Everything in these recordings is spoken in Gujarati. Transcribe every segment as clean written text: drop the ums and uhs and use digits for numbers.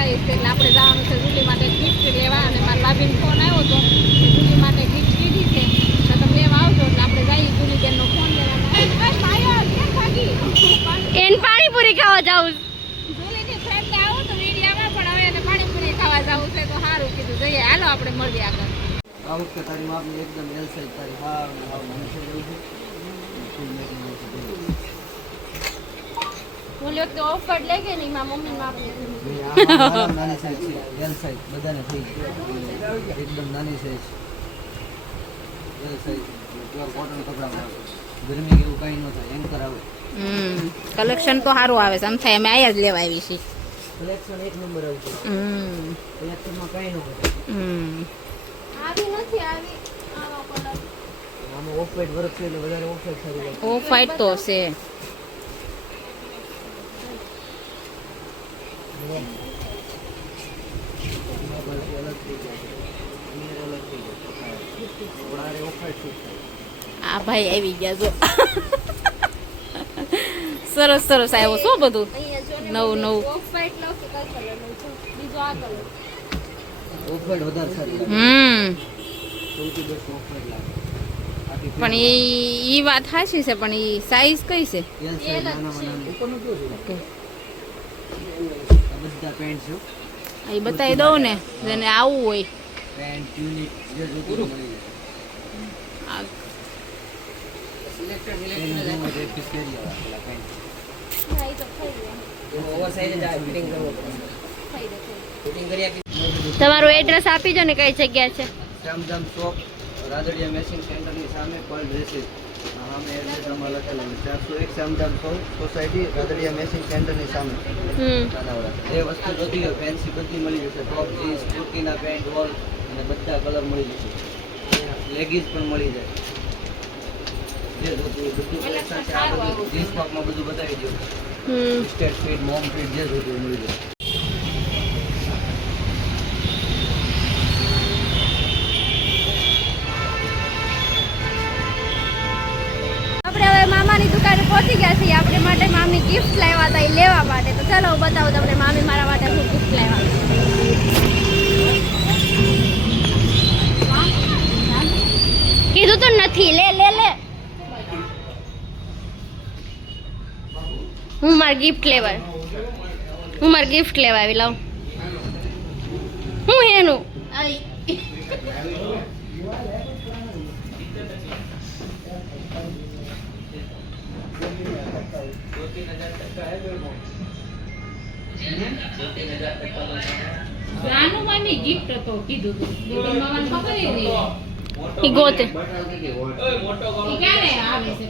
સરપ્રાઈઝ છે એટલે આપણે જવાનું છે જુલી માટે ગિફ્ટ લેવા અને મારા ભાભીનો ફોન આવ્યો હતો જુલી માટે ગિફ્ટ લીધી છે તો તમે લેવા આવજો એટલે આપણે જઈએ જુલી બેનનો ફોન લેવા એને પાણીપુરી ખાવા જાવું જુલીની ફ્રેન્ડને આવું તો વીડિયામાં પણ હવે એને પાણીપુરી ખાવા જાવું છે તો સારું કીધું જઈએ હાલો આપણે મળીએ આગળ આ વખતે તારી માપની એકદમ એલ સાઈઝ તારી હાવ મનસે જેવું છે બોલ્યો તો ઓફર લે કે નહીં મારા મમ્મી માપની નાની સાઈઝ છે એલ સાઈઝ બધાને થઈ એકદમ નાની size L size pure cotton કપડામાં ગરમી એવું કાંઈ ન થાય એન્કર આવે કલેક્શન તો સારું આવે છે આમ થાય અમે આયા જ લેવા આવી છીએ કલેક્શન એક નંબર આવશે કલેક્શનમાં કાંઈ ન કરે આવી નથી આવી આવો કલર આમાં ઓફ વ્હાઈટ વર્ક છે એટલે વધારે ઓફ વ્હાઈટ સારું લાગે ઓફ વ્હાઈટ તો છે આ ભાઈ આવી ગયા જો સરસ સરસ આવ્યો શું બધું નવું નવું ઓફ વ્હાઈટ વધારે સારી લાગે સૌથી બેસ્ટ ઓફ વ્હાઈટ લાગે પણ ઈ વાત સાચી છે પણ ઈ સાઈઝ કઈ છે એલ સાઈઝ નાનામાં નાની ઉપરનું કેવું છે બધા પેન્ટ છે એ બતાવી દઉં ને જેને આવવું હોય પેન્ટ ટ્યુનિક જે જોતું મળી જાય તમારું એડ્રેસ આપી દો ને કઈ જગ્યા છે શ્યામધામ શોપ રાદડિયા મેસિંગ સેન્ટરની સામે પર ડ્રેસીસ સામે એડ્રેસ આમાં લખેલું છે 401 Shyamdham shop society Radadiya messing સેન્ટરની સામે એ વસ્તુ જોતી હોય ફેન્સી બધી મળી જશે ટોપ જીન્સ કુર્તીના પેન્ટ ઓલ અને બધા કલર મળી જશે લેગીસ પણ મળી જાય જે જોતું હોય બધું કલેક્શન છે આ બધું જીન્સ ટોપમાં બધું બતાવી દઉં સ્ટેટ ફિટ મોમ ફિટ જે જોતું હોય મળી જાય મામાની દુકાને પહોંચી ગયા છીએ આપણે માટે મામી ગિફ્ટ લાવ્યા હતા એ લેવા માટે તો ચાલો બતાવો તમને મામી મારા માટે શું ગિફ્ટ લાવ્યા કીધું તો નથી લે લે લે હું માર ગિફ્ટ લેવા આવી લાવ હું એનું રાનુ મામી ગિફ્ટ હતો કીધું તું મામાને ખબર ઈ ઈ ગોતે ક્યારે આવે છે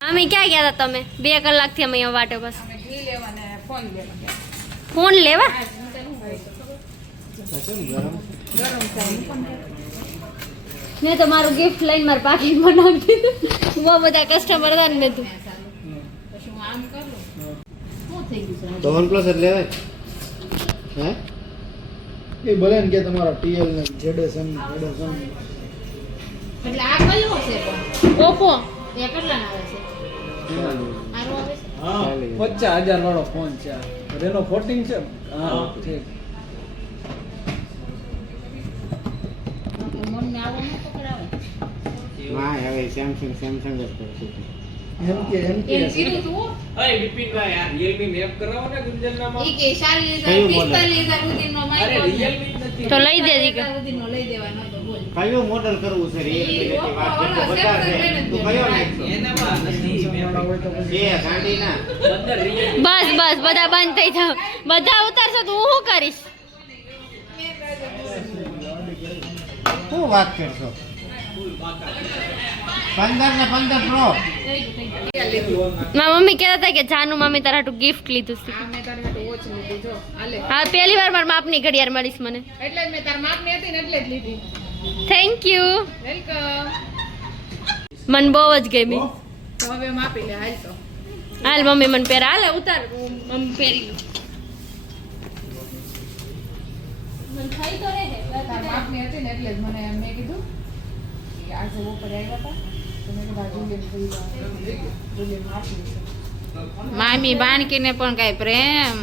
મામી ક્યાં ગયા હતા તમે 2 કલાકથી અમે અહીંયા વાટે બસ ઘી લેવા ને ફોન લેવા ફોન લેવા મેં તો મારું ગિફ્ટ લઈને મારા પાકીટમાં નાખી દીધું બહુ બધા કસ્ટમર હતા ને મેં તું પછી હું આમ કરું શું થઈ ગયું તો OnePlus જ લેવાય હે એ ભલે ને કે તમારો TL ને જેડેસન એટલે આ કયો છે પણ ઓપ્પો એ કેટલાનો આવે છે આરો આવે છે હા 50,000 વાળો ફોન છે રેનો 14 છે હા ઠીક મમ્મી આવો ન પકડાવે હા હવે સેમસંગ જ કરે છે એમ કીધું તું અરે વિપિનભાઈ આ Realme મેપ કરાવો ને ગુંજનનામાં ઈ કે 4,45,000 સુધીનો અરે માઈક Realme જ નથી તો લઈ દે દીકરા સુધીનો લઈ દેવાનો તો બોલ કયો મોડલ કરવું છે Realme ની વાત કરતો બધા છે તું કયો નાખશો એનામાં નથી મેપ એ ગાડીના અંદર Realme બસ બસ બધા બંધ થઈ જાવ બધા ઉતારશો તો હું શું કરીશ શું વાત કરશો 15 ને 15 પ્રો મારા મમ્મી કહેતા હતા કે જાનુ મામી તારા હાટુ ગિફ્ટ લીધું છે મેં તારી માટે વોચ લીધી જો હાલે હા પહેલી વાર મારા માપની ઘડિયાળ મળીશ મને એટલે જ મેં તાર માપની હતી ને એટલે જ લીધી થેન્ક યુ વેલકમ મને બહુ જ ગમી તો હવે માપી લે હાલ તો હાલ મમ્મી મને પહેરા હાલ ઉતાર મમ્મી પહેરી લો મને થઈ તો રહે તાર માપની હતી ને એટલે જ મને મેં કીધું કે આજે ઉપર આવ્યા હતા તો મેં કીધું જુલિયન થઈ જુલિયન માપી છે મામી બાણકીને પણ કઈ પ્રેમ.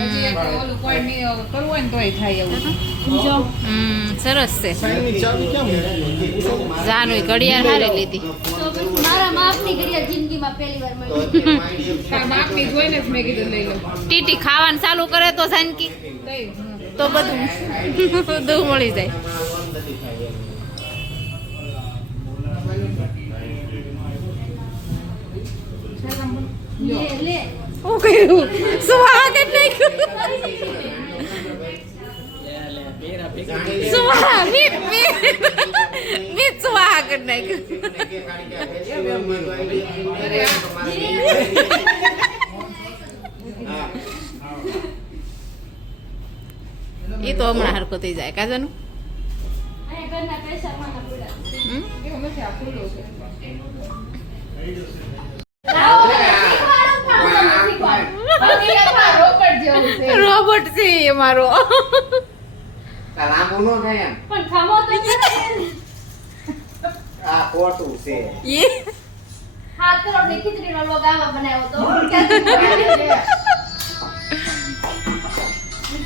હજી એક ઓલું કોઈ નહીં કરવું હોય ને તોય થાય એવું. સરસ છે. સાઈનની ચાવી કેમ જાનું ઘડિયાળ હારે લીધી. મારા માપની ઘડિયાળ જિંદગીમાં પહેલી વાર મળી. તાર બાપની જોઈને જ મેં કીધું લઈ લો. ટીટી ખાવાનું ચાલુ કરે તો જાનકી તઈ, તો બધું બધું મળી જાય. લે લે શું કર્યું? સુહાગત નાખ્યું. સુહા મીઠ સુહાગત નાખ્યું. એ તો હમણાં હરકો થઈ જાય કાજાનું. અને ઘરના પૈસા માના પૂરા. એવું નથી આ ખુલ્લું છે. રોકડ જેવું છે. રોબોટ છે એ મારો. લાંબુ નો થાય એમ પણ ખમો તો છે. આ ખોટું છે એ 7 કરોડની ખીચડીનો લોગ આવા બનાવ્યો તો.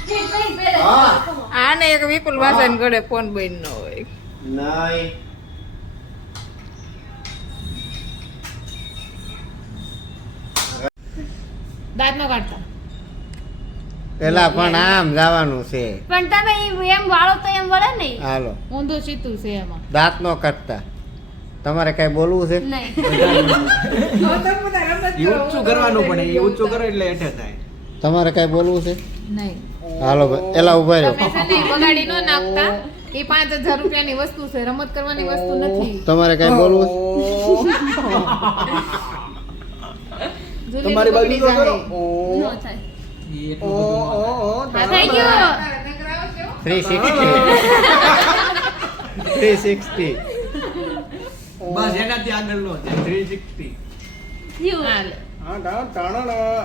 સ્પીડ કઈ પહેલા હા. ખમો. આને એક વિપુલ વાસન ઘડે ફોન બન ન હોય. નહીં દાંત નો કાઢતા. પેલા પણ આમ જવાનું છે પણ તમે એમ વાળો તો એમ વળે નહીં. હાલો ઊંધું સીધું છે એમાં. દાંત નો કાઢતા તમારે કઈ બોલવું છે નહીં. ઈ ઊંચું કરવાનું પડે ઈ ઊંચું કરો એટલે હેઠે થાય તમારે કઈ બોલવું છે નહીં. હાલો ભાઈ એલા ઉભા રહ્યો તમે છે ને બગાડી ન નાખતા. એ 5000 રૂપિયાની વસ્તુ છે, રમત કરવાની વસ્તુ નથી. તમારે કઈ બોલવું જૂની તમારી બાજુ બગડી તો જાય. કરો. નો થાય. આ થઈ ગયો. છે 360 બસ એનાથી આગળ નો થાય 360 થયું. હાલે. હા ટાણા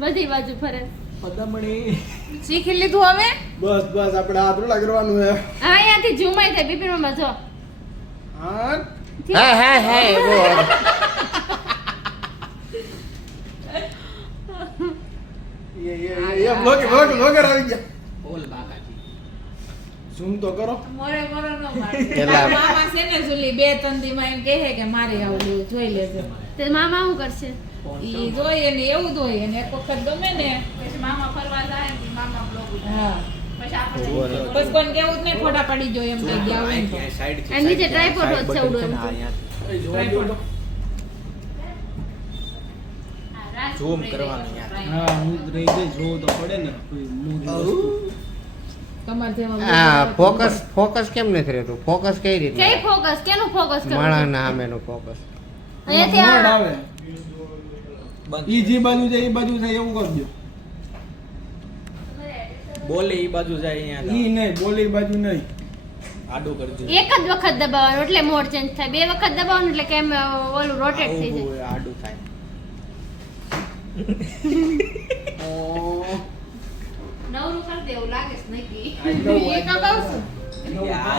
બધી બાજુ ફરે. પદમણી શીખી લીધું હવે. બસ બસ આપણે આ થોડા કરવાનું છે હા, અહીંયાથી ઝુમાઈ થાય બિપિન મામા જો. હા હા હા હા એવો એ બ્લોગર આવી ગયા બોલ બાકાજી ઝૂમ તો કરો મોરે મોરે નો મારે. પેલા- મામા છે ને જુલી 2-3 દીમાં એમ કહે કે મારે આવું લેવું, જોઈ લેજે. તે મામા શું કરશે? ઈ જોઈએ ને એવું જ હોય ને એક વખત ગમે ને પછી મામા ફરવા જાય ને મામા બ્લોગ હા બસ કોઈને કેવું જ નહીં, ફોટા પડી જોઈએ એમ કઈ ગયા હોય ને તો. આ નીચે ટ્રાયપોડ હોત છે ઉડો એમ તો. ઝૂમ કરવાનું યાર હા હું રહી જાય જોવું તો પડે ને કોઈ મૂવી વસ્તુ. તમારે જેવા હા ફોકસ કેમ નથી રહેતું ફોકસ કઈ કઈ રીતે ફોકસ? કેનું ફોકસ કરવું? માણસના સામેનું ફોકસ અહીંયાથી મોડ આ- આવે ઈ જે બાજુ જાય એ બાજુ થાય એવું કરજો બોલે ઈ બાજુ જાય અહીંયા ઈ નહીં બોલી બાજુ નહીં આડું કરજો એક જ વખત દબાવવાનું એટલે મોડ ચેન્જ થાય. 2 વખત દબાવવાનું એટલે કેમ ઓલું રોટેટ થઈ જાય. આડું થાય નવરું કરી દે એવું લાગે છે એ કાકા શું?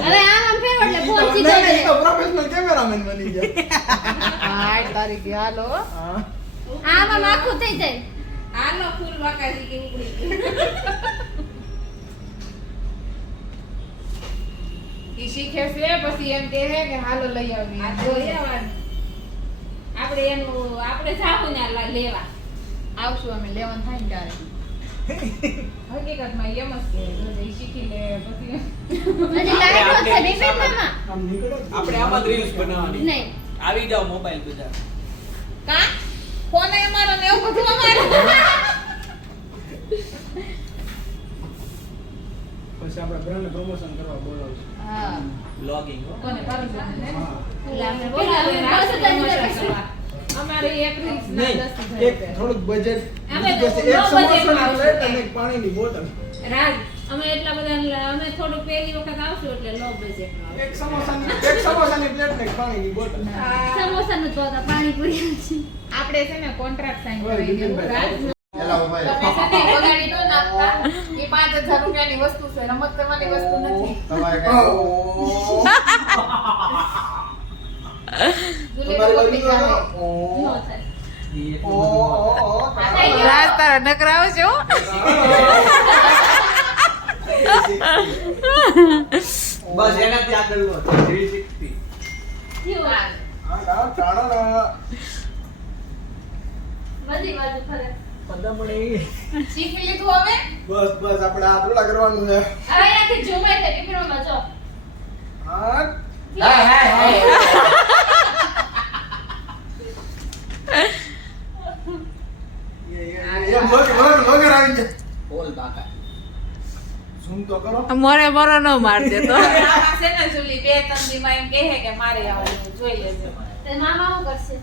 હવે આમ ફેરવો એટલે ફોન સીધો ઈ જાય. તો પ્રોફેશનલ કેમેરામેન બની ગયા 8 તારીખે હાલો હા આમ આખું થઈ જાય. હાલો ફૂલ વાકાજી કે ઉગડી ઈ શીખે છે પછી એમ કહે કે હાલો લઈ આવી આપણે એનું આપણે જાવું ને લેવા. આવશું અમે લેવાનું થાય ને ત્યારે હકીકતમાં એમ જ કે ઈ શીખી લે પછી હજી લાઈટ છે બિપિન મામા? આમ નીકળો આપણે આમાં જ રીલ્સ બનાવવાની નહીં. આવી જાવ મોબાઈલ બધા કા ફોન અમારો ને એવું બધું અમારું પછી આપણે બ્રાન્ડ પ્રમોશન કરવા બોલાવશું હા બ્લોગિંગ હો કોને પારસ ને એટલે આપણે બોલાવે. પાછું તો અંદર પછી. અમારે એક રીલ્સ ના નહીં 10,000 એક થોડુંક બજેટ અમે એક તો સમોસાની budget પ્લેટ માં અને એક પાણીની બોટલ રાજ અમે એટલા બધા અમે થોડું પહેલી વખત આવશું એટલે લો બજેટ એક સમોસાની પ્લેટ ને એક પાણીની બોટલ સમોસા સમોસાનું જ ભાવતા પાણીપુરી છે. આપણે છે ને કોન્ટ્રાક્ટ સાઈન કરી દેવું રાજ એલા ઉભા રહો. તમે છે ને બગાડી ન નાખતા એ 5000 રૂપિયાની વસ્તુ છે રમત કરવાની વસ્તુ નથી તમારે કઈ જુલી પકડી જાય ન થાય. રાજ તારા નકરાવ છો બસ એનાથી આગળ નો 360 થયું આ. બધી બાજુ ફરે. શીખી લીધું હવે બસ બસ આપણે આ થોડા કરવાનું છે હવે અહીંયાથી ઝુમે છે ટીપીરોમાં જો. હા એ વગર આવી જાય બોલ બાકા ઝૂમ તો કરો મોરે મોરો ન માર દે તો આમાં છે ને જુલી 2-3 દીમાં એમ કહે કે મારે આવવાનું જોઈ લેજો તે મામા શું કરશે?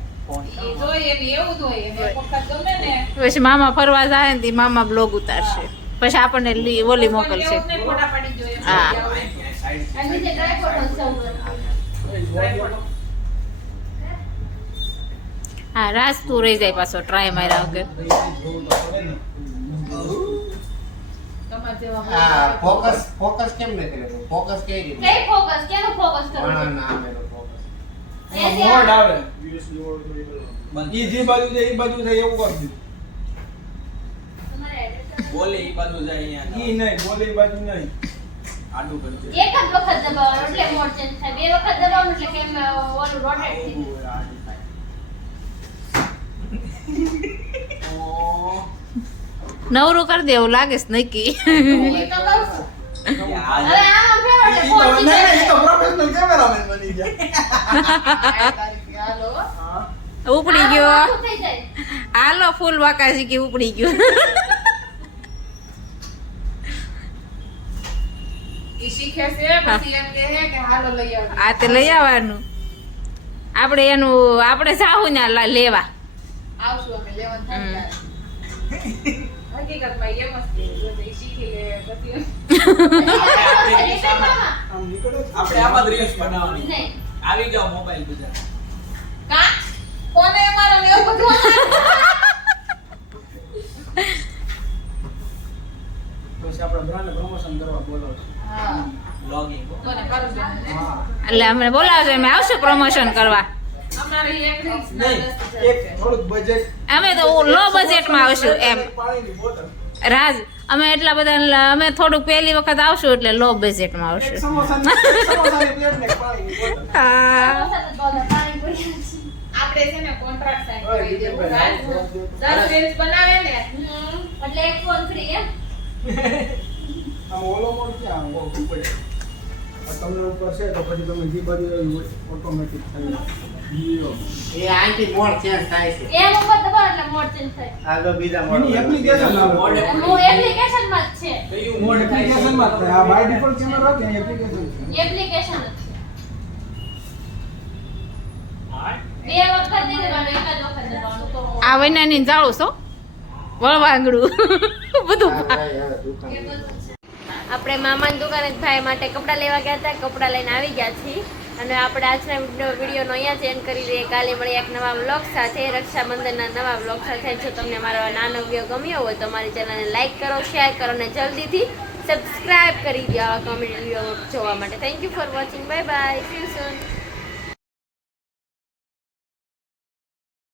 ઈ જોઈએ ને એવું જ હોય એને એક વખત ગમે ને પછી મામા ફરવા જાય ને તી મામા બ્લોગ ઉતારશે પછી આપણને ઓલી મોકલશે ફોટા પાડી જોઈએ અને નીચે ડ્રાયફ્રૂટ હશે ઉપર. હા રાજ તું રહી જાય પાછો ટ્રાય માર્યા વગર આ ફોકસ કેમ નથી રહેતું? ફોકસ કઈ રીતે? કઈ ફોકસ? કેનું ફોકસ કરવું? નામ એનો ફોકસ. એ જે મોડ આવે ઈ જે બાજુ છે ઈ બાજુ છે એવું કરી દીધું તમારે edit બોલે ઈ બાજુ જાય અહીંયા ઈ નહીં બોલે ઈ બાજુ નહીં આડું કરજે એક જ વખત દબાવવાનું એટલે મોડ ચેન્જ થાય. બે વખત દબાવવાનું એટલે કેમ ઓલું રોટેટ થઈ જાય. આડું થાય નવરું કરી દે એવું લાગે છે નક્કી ઈ તો કહું છું. હવે આમાં ફેરો એટલે ઈ તો પહોંચી નહીં જાય. ઈ તો પ્રોફેશનલ કેમેરામેન બની ગયા ઉપડી ગયો આખું થઈ જાય. હાલો ફૂલ વાકાશી કે ઉપડી ગયો ઈ શીખે છે પછી એમ કહે કે હાલો લઈ આવો આ તે લઈ આવવાનું આપણે જાવું ને લેવા આવશું અમે લેવા થાય હકીકતમાં એમ જ છે જો ઈ શીખી લે પછી આમ નીકળે છે. આપણે આમાં જ રીલ્સ બનાવવાની નહીં. આવી જાવ મોબાઈલ બધા કા કોને અમારો ને એવું બધું પછી આપણે બ્રાન્ડ પ્રમોશન કરવા બોલાવશું હા બ્લોગિંગ કોને કરું છું હા એટલે અમને બોલાવજો અમે આવશું પ્રમોશન કરવા અમારે એક રીલ્સ ના નહીં 10,000 એક થોડુંક બજેટ અમે તો લો બજેટમાં આવશું એમ પાણીની બોટલ રાજ અમે એટલા બધા અમે થોડુંક પહેલી વખત આવશું એટલે લો બજેટમાં એક આવશું સમોસાની પ્લેટ ને એક પાણીની બોટલ હા સમોસા તો ભાવતા પાણીપુરી છે. આપણે છે ને કોન્ટ્રાક્ટ સાઈન ઓય, કરી દેવું ભાઈ, રાજ 10 રીલ્સ બનાવે ને એટલે એક ફોન ફ્રી એમ. આમ ઓલો મોડ ક્યાં આમ બહુ પડે આ તમને ઉપર છે તો પછી તમે જે બાજુ ઓટોમેટિક થઈ જાય એ આંટી મોડ ચેન્જ થાય છે. એમ ઉપર દબાવો એટલે મોડ ચેન્જ થાય. આ તો બીજા મોડ એની application આવે. મોડ હું એપ્લિકેશનમાં જ છે. કયું મોડ થાય એપ્લિકેશન માં થાય આ બાય ડિફોલ્ટ કેમેરા કે એપ્લિકેશન છે એપ્લિકેશન જ છે. બે વખત નહીં દબાવવાનું, એક જ વખત દબાવવાનું તો આ વૈનાની જાળું છો વળવાંગડું બધું આપણે મામાની દુકાને ભાઈ માટે કપડાં લેવા ગયા હતા. કપડાં લઈને આવી ગયા છીએ અને આપણે આજના વિડીયોનો અહીંયા જ એન્ડ કરી દઈએ. કાલે મળીએ એક નવા વ્લોગ સાથે, રક્ષાબંધનના નવા વ્લોગ સાથે. જો તમને મારો નાનો વિડીયો ગમ્યો હોય તો મારી ચેનલને લાઈક કરો, શેર કરો અને જલ્દીથી સબસ્ક્રાઇબ કરી દો આવા કોમેડી વિડીયો જોવા માટે. Thank you for watching. Bye bye. C you soon.